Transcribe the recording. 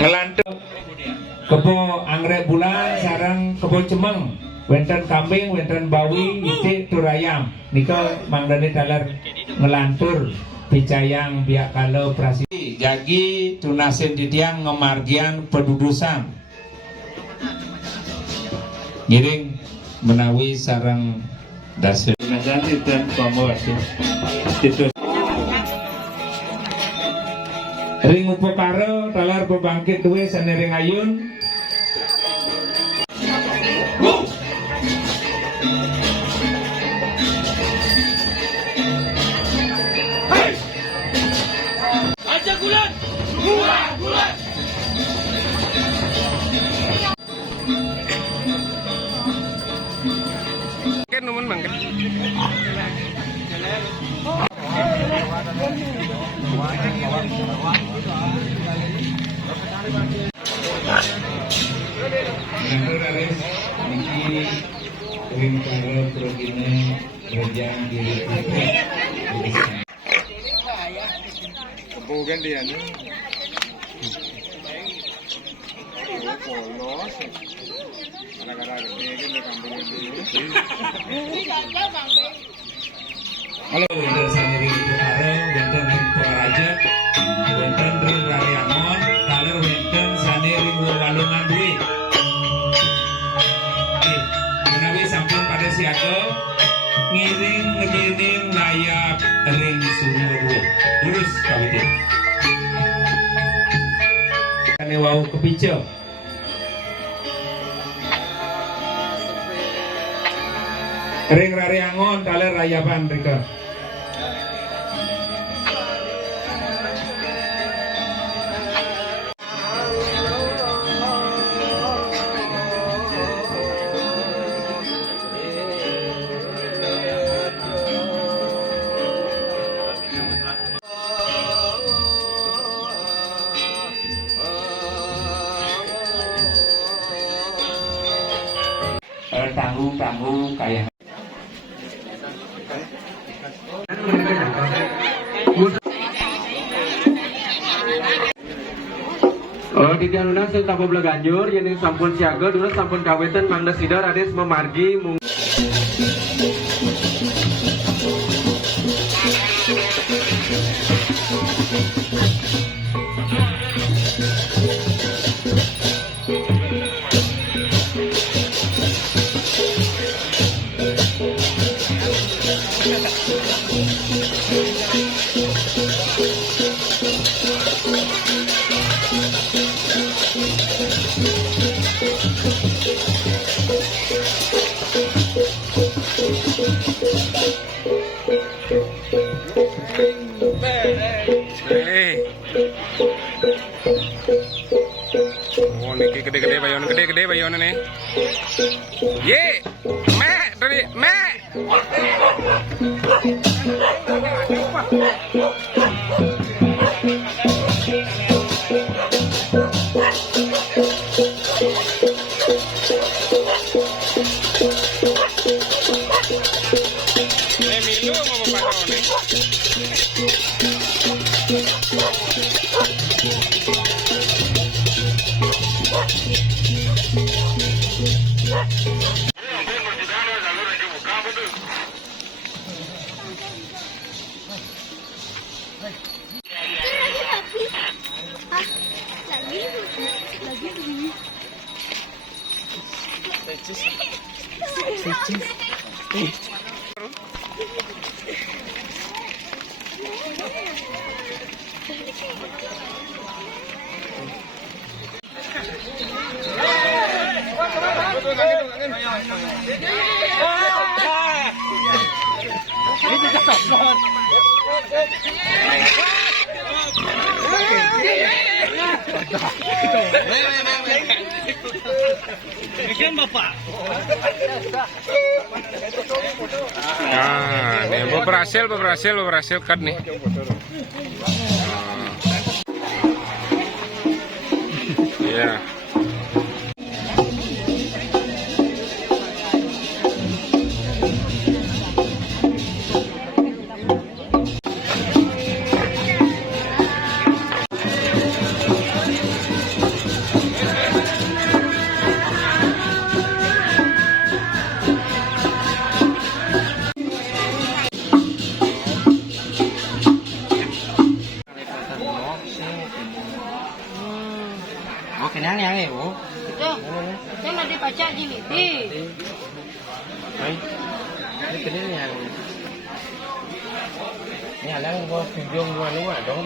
ngelantuk kebo anggrek bulan sarang kebo cemeng wenten kambing wenten bawi itik turayam nika mangdane talar ngelantur picayang biak kalau prasi jagi tunasin didiang ngemargian pedudusan ngiring menawi sarang dasar nasati dan pamwasi itu ring upokaro talar bebangkit duwe sanering ayun aja bulan bulan kan numun mangkat kebukan dia nih polos gara-gara gede kan dia kambing halo wenten saniri Putara wenten ring Toraja wenten ring Rariangon taler wenten saniri Walungan duit menawi sampun pada siaga ngiring ngediring layak ring Suruh terus kawitin kane wau kepice ring Rariangon taler rayapan rika tanggung kayak Titian Luna sing tanpa Bleganjur yang sampun siaga dulu sampun kawetan mangda sidar ades memargi oh niki gede-gede bayon nih ye me tadi me milu mau bapak nih Bapak. Nah, nih berhasil cut nih. Iya. Oh, kenal yang Bu. Itu. Saya nggak dibaca gini. Ini kenal yang. Ini ada yang gua video gua luar dong.